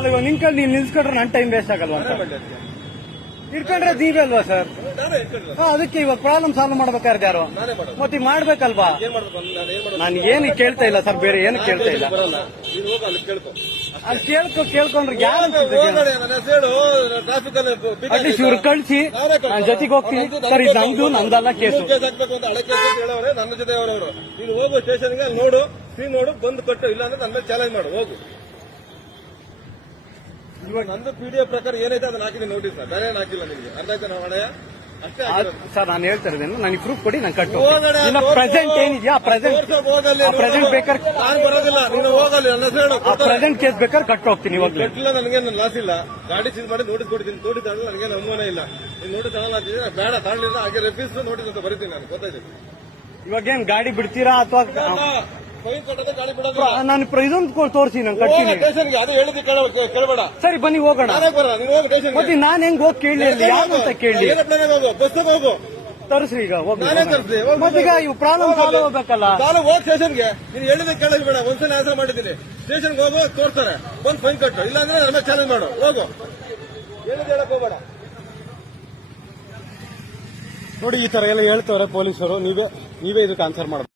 ಅಲ್ಲ ಇವಾಗ ನಿನ್ ಕಡೆ ನೀನ್ ನಿಲ್ಸ್ಕೊಂಡ್ರೆ ನನ್ನ ಟೈಮ್ ವೇಸ್ಟ್ ಆಗಲ್ವಾ ಅಂತ ಇಟ್ಕೊಂಡ್ರೆ ನೀವೇ ಅಲ್ವಾ ಸರ್? ಅದಕ್ಕೆ ಇವಾಗ ಪ್ರಾಬ್ಲಮ್ ಸಾಲ್ವ್ ಮಾಡ್ಬೇಕಾದ್ರೆ ಯಾರು ಮತ್ತೆ ಮಾಡ್ಬೇಕಲ್ವಾ? ನಾನು ಏನು ಕೇಳ್ತಾ ಇಲ್ಲ ಸರ್, ಬೇರೆ ಏನು ಕೇಳ್ತಾ ಇಲ್ಲ. ಅಲ್ಲಿ ಕೇಳ್ಕೊಂಡ್ರೆ ಅಟ್ಲೀಸ್ಟ್ ಇವ್ರು ಕಳ್ಸಿ ನಾನು ಜೊತೆಗೆ ಹೋಗ್ತೀನಿ ಸರ್. ಇದು ನಂದಲ್ಲ ಕೇಸು. ನನ್ನ ಜೊತೆ ಅವರವರು ನೀನು ಹೋಗು ಸ್ಟೇಷನ್ಗೆ, ಅಲ್ಲಿ ನೋಡು, ಸ್ಕ್ರೀನ್ ನೋಡು, ಬಂದು ಕಟ್ಟು, ಇಲ್ಲ ಅಂದ್ರೆ ನನ್ನ ಮೇಲೆ ಚಾಲೆಂಜ್ ಮಾಡು, ಹೋಗು. ಇವಾಗ ನಂದು PDF ಪ್ರಕಾರ ಏನೈತೆ ಅದನ್ನ ಹಾಕಿದ್ದೀನಿ ನೋಟಿಸ್, ಬೇರೆ ಏನು ಹಾಕಿಲ್ಲ ನಿಮಗೆ. ಅರ್ಥ ಆಯ್ತಾ ನಾವು ಹಣೆಯ ಅಷ್ಟೇ ಸರ್. ನಾನು ಹೇಳ್ತಾ ಇರೋದೇನು, ನನಗೆ ಪ್ರೂಫ್ ಕೊಡಿ, ನಾನು ಕಟ್ಟು. ಪ್ರೆಸೆಂಟ್ ಏನಿದೆಯಾ ಪ್ರೆಸೆಂಟ್ ಬೇಕಾದ್ರೆ ನಾನು ಬರೋದಿಲ್ಲ, ನೀನು ಹೋಗಲಿ. ನನ್ನ ಹೆಸರು ಪ್ರೆಸೆಂಟ್ ಕೇಸ್ ಬೇಕಾದ್ರೆ ಕಟ್ಟು ಹೋಗ್ತೀನಿ. ಇವಾಗ ಕಟ್ಟಿಲ್ಲ, ನನಗೇನು ಲಾಸ್ ಇಲ್ಲ. ಗಾಡಿ ಸೀಸ್ ಮಾಡಿ ನೋಟಿಸ್ ಕೊಡ್ತೀನಿ. ನೋಟಿಸ್ ತಗೊಳ್ಳಲ್ಲ, ನನಗೇನು ಅನುಮಾನ ಇಲ್ಲ. ನೀನು ನೋಟಿಸ್ ತಗೊಳ್ಳಲ್ಲ ಅಂತಿದ್ರೆ ಬೇಡ, ತಗೊಳ್ಳಿಲ್ಲ, ಹಾಗೆ ರೆಫ್ಯೂಸ್ ನೋಟಿಸ್ ಅಂತ ಬರೀತೀನಿ ನಾನು. ಗೊತ್ತಾಯ್ತು. ಇವಾಗೇನ್ ಗಾಡಿ ಬಿಡ್ತೀರಾ ಅಥವಾ ಫೈನ್ ಕಟ್ಟೋದೇ ಗಾಡಿ ಬಿಡೋದು? ನಾನು ಇದೊಂದು ತೋರಿಸಿ, ನಾನು ಕಟ್ತೀನಿ. ಸ್ಟೇಷನ್ಗೆ ಅದು ಹೇಳಿದ್ದು ಕೇಳಬೇಡ. ಸರಿ ಬನ್ನಿ ಹೋಗೋಣ. ಮತ್ತೆ ನಾನು ಹೆಂಗ್ ಹೋಗಿ ಕೇಳಿ, ಯಾರು ಅಂತ ಕೇಳಿ. ಹೋಗು, ಬಸ್ಸಾಗ ಹೋಗು, ತರಿಸ್ರಿ ಈಗ ಹೋಗಿ. ನಾನೇ ತರಿಸಿ. ಮತ್ತೀಗ ಇವು ಪ್ರಾಬ್ಲಮ್ ಸಾಲ್ವ್ ಹೋಗ್ಬೇಕಲ್ಲ. ನಾನು ಹೋಗಿ ಸ್ಟೇಷನ್ಗೆ, ನೀನು ಹೇಳಿದ ಕೇಳೋದು ಬೇಡ. ಒಂದ್ಸಲ ಆನ್ಸರ್ ಮಾಡಿದ್ದೀನಿ. ಸ್ಟೇಷನ್ಗೆ ಹೋಗು, ತೋರ್ತಾರೆ, ಬಂದು ಫೈನ್ ಕಟ್ಟು, ಇಲ್ಲಾಂದ್ರೆ ನನ್ನ ಚಾಲೆಂಜ್ ಮಾಡು, ಹೋಗು. ಹೇಳಿದ ಹೇಳಕ್ ಹೋಗ್ಬೇಡ. ನೋಡಿ ಈ ತರ ಎಲ್ಲ ಹೇಳ್ತವ್ರೆ ಪೊಲೀಸರು. ನೀವೇ ಇದಕ್ಕೆ ಆನ್ಸರ್ ಮಾಡಬೇಕು.